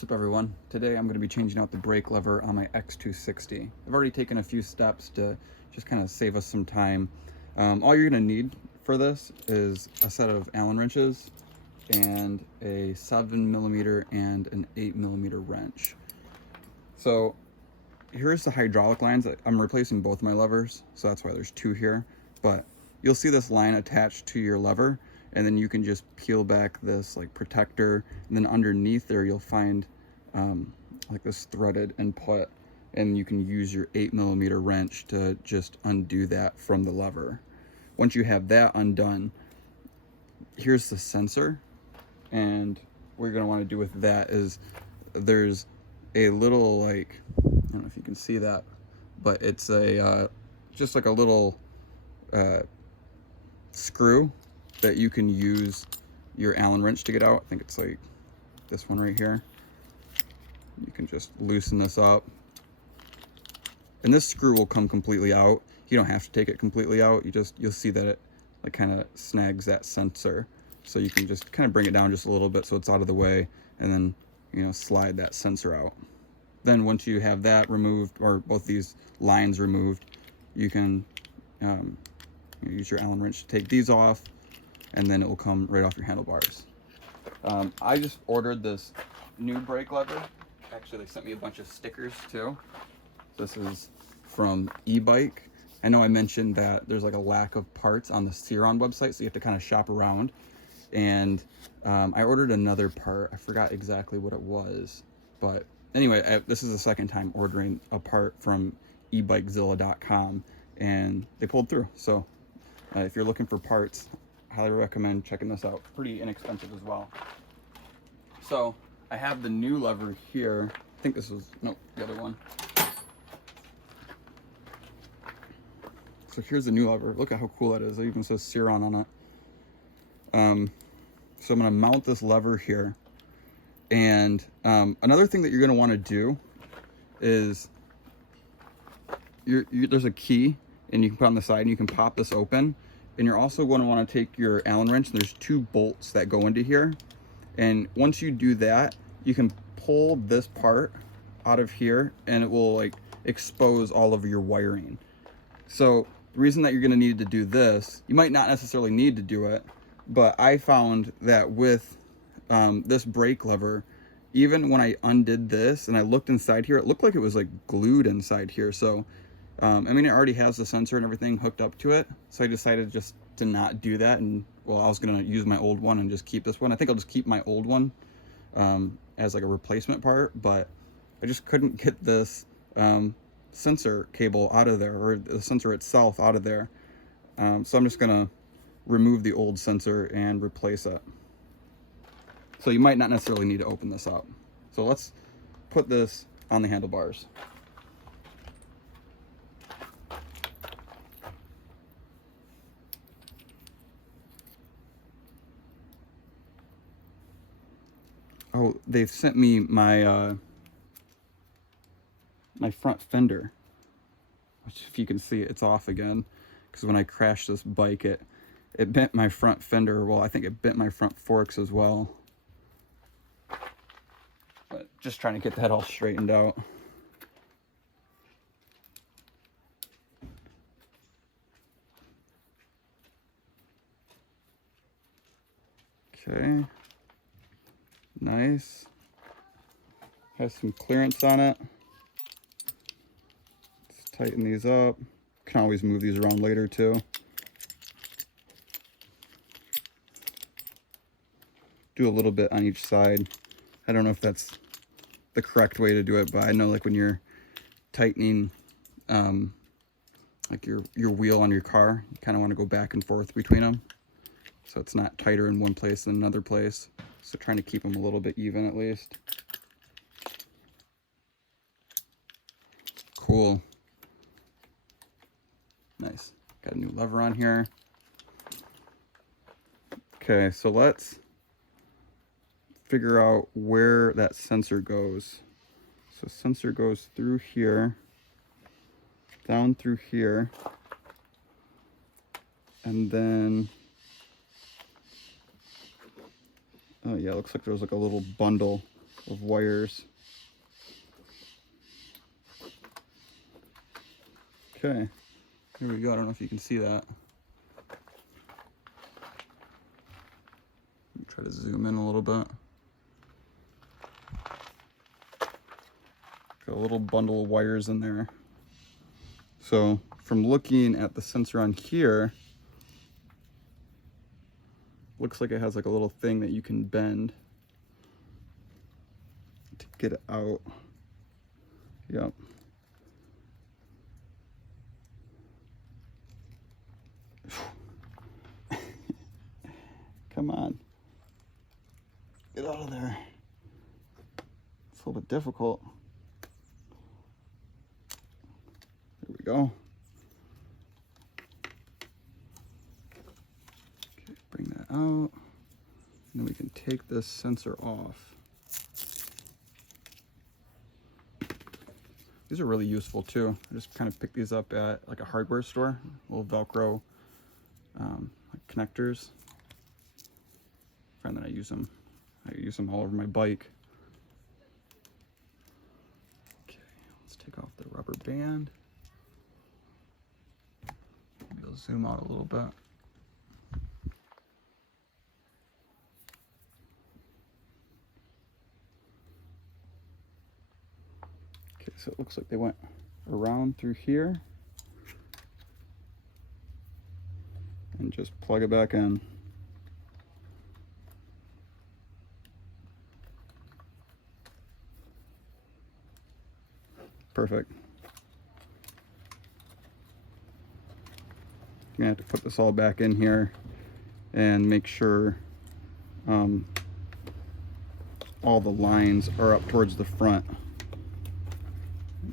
What's up everyone? Today I'm going to be changing out the brake lever on my X260. I've already taken a few steps to just kind of save us some time. All you're going to need for this is a set of Allen wrenches and a 7mm and an 8mm wrench. So here's the hydraulic lines. I'm replacing both my levers, so that's why there's two here. But you'll see this line attached to your lever, and then you can just peel back this like protector, and then underneath there you'll find like this threaded input, and you can use your 8mm wrench to just undo that from the lever. Once you have that undone, here's the sensor, and what you're going to want to do with that is there's a little, like, I don't know if you can see that, but it's a just like a little screw that you can use your Allen wrench to get out. I think it's like this one right here. You can just loosen this up, and this screw will come completely out. You don't have to take it completely out. You'll see that it like kind of snags that sensor, so you can just kind of bring it down just a little bit so it's out of the way, and then, you know, slide that sensor out. Then once you have that removed, or both these lines removed, you can use your Allen wrench to take these off, and then it will come right off your handlebars. I just ordered this new brake lever. Actually, they sent me a bunch of stickers too. This is from e-bike. I know I mentioned that there's like a lack of parts on the Sur-ron website, so you have to kind of shop around. And I ordered another part. I forgot exactly what it was, but anyway, this is the second time ordering a part from ebikezilla.com, and they pulled through. So if you're looking for parts, highly recommend checking this out. Pretty inexpensive as well. So I have the new lever here. I think this was, nope, the other one. So here's the new lever. Look at how cool that is. It even says Sur-ron on it. So I'm going to mount this lever here. And another thing that you're going to want to do is there's a key, and you can put on the side, and you can pop this open. And you're also going to want to take your Allen wrench, and there's two bolts that go into here. And once you do that, you can pull this part out of here, and it will like expose all of your wiring. So the reason that you're going to need to do this, you might not necessarily need to do it, but I found that with this brake lever, even when I undid this and I looked inside here, it looked like it was like glued inside here. So I mean, it already has the sensor and everything hooked up to it, so I decided just to not do that. And well, I was going to use my old one and just keep this one. I think I'll just keep my old one as like a replacement part, but I just couldn't get this sensor cable out of there, or the sensor itself out of there. So I'm just going to remove the old sensor and replace it. So you might not necessarily need to open this up. So let's put this on the handlebars. Oh, they've sent me my my front fender, which, if you can see, it's off again, because when I crashed this bike, it bent my front fender. Well, I think it bent my front forks as well. But just trying to get that all straightened out. Okay. Nice. Has some clearance on it. Let's tighten these up. Can always move these around later too. Do a little bit on each side. I don't know if that's the correct way to do it, but I know like when you're tightening like your wheel on your car, you kind of want to go back and forth between them, so it's not tighter in one place than another place. So trying to keep them a little bit even at least. Cool. Nice. Got a new lever on here. Okay, so let's figure out where that sensor goes. So sensor goes through here, down through here, and then Oh yeah, it looks like there's like a little bundle of wires. Okay, here we go. I don't know if you can see that. Try to zoom in a little bit. Got a little bundle of wires in there. So from looking at the sensor on here, looks like it has like a little thing that you can bend to get it out. Yep. Come on. Get out of there. It's a little bit difficult. There we go. Okay, bring that out. And then we can take this sensor off. These are really useful too. I just kind of picked these up at like a hardware store, little Velcro like connectors. I find that I use them all over my bike. Okay, let's take off the rubber band. Maybe I'll zoom out a little bit. Okay, so it looks like they went around through here and just plug it back in. Perfect. I'm gonna have to put this all back in here and make sure all the lines are up towards the front.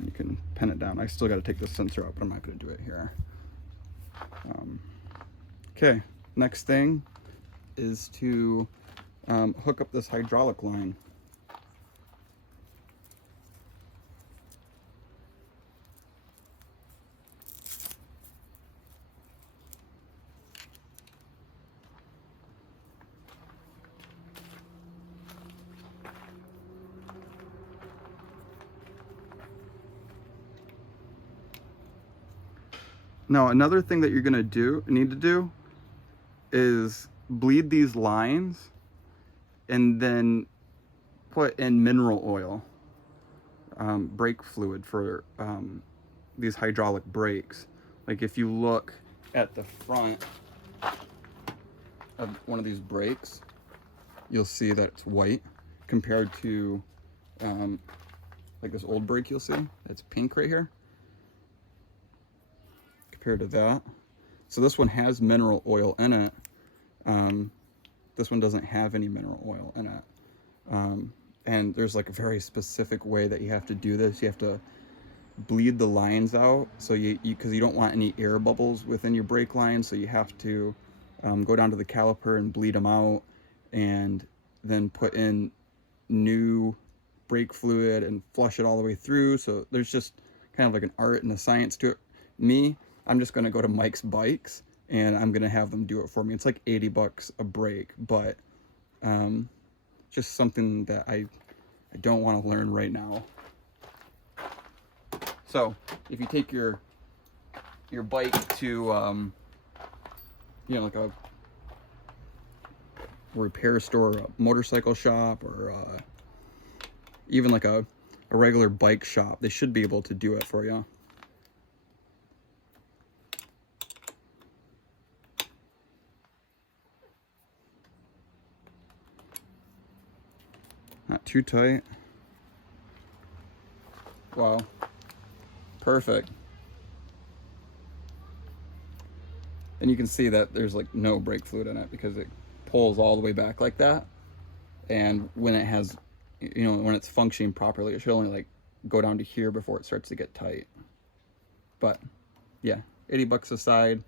You can pin it down. I still got to take the sensor out, but I'm not going to do it here. Okay, next thing is to hook up this hydraulic line. Now, another thing that you're gonna need to do is bleed these lines and then put in mineral oil, brake fluid for these hydraulic brakes. Like if you look at the front of one of these brakes, you'll see that it's white compared to like this old brake you'll see, it's pink right here. Compared to that. So this one has mineral oil in it. This one doesn't have any mineral oil in it. And there's like a very specific way that you have to do this. You have to bleed the lines out. So because you don't want any air bubbles within your brake line. So you have to go down to the caliper and bleed them out and then put in new brake fluid and flush it all the way through. So there's just kind of like an art and a science to it. I'm just going to go to Mike's Bikes and I'm going to have them do it for me. It's like 80 bucks a brake, but just something that I don't want to learn right now. So if you take your bike to like a repair store, a motorcycle shop, or even like a regular bike shop, they should be able to do it for you. Not too tight. Wow. Perfect. And you can see that there's like no brake fluid in it because it pulls all the way back like that. And when it has, when it's functioning properly, it should only like go down to here before it starts to get tight. But yeah, 80 bucks a side,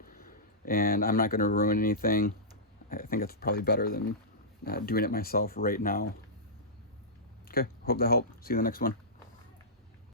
and I'm not going to ruin anything. I think it's probably better than doing it myself right now. Okay, hope that helped. See you in the next one.